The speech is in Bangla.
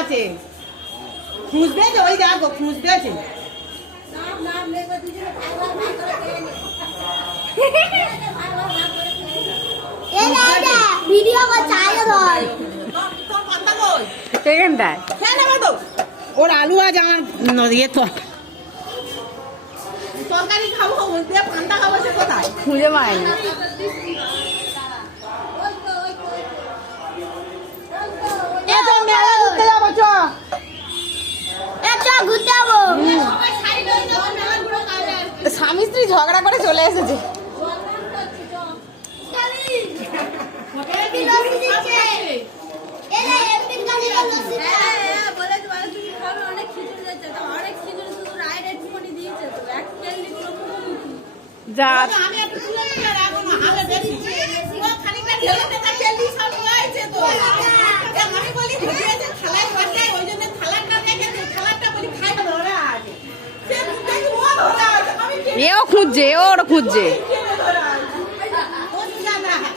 আছে খুঁজবে যে ওই দেখো খুঁজবে আছে ভিডিও কর চাইলে ধর তোর পান্তা কই এখানটায় হ্যাঁ না তো ওর আলু আজ আমার ইয়ে তো তরকারি খাবো বলতে পান্তা খাবো সে কোথায় খুঁজে পায়নি। এ তো মেলা ঘুরতে যাবো চ ঘুরতে যাবো স্বামী স্ত্রী ঝগড়া করে চলে এসেছে। যা আমি একটু তুলে নিয়ে রাখবো না হবে বেশি ও খানিকটা ঢেলে টাকা চেলি সব হয়েছে তো আমি বলি ঘুরিয়েছে থালায় বসাই ওই জন্য থালাটা রেখেছে থালাটা বলি খাই ধরে আছে সে দেখি ও ধরে আছে আমি এও খুঁজছে, ওর খুঁজছে। কে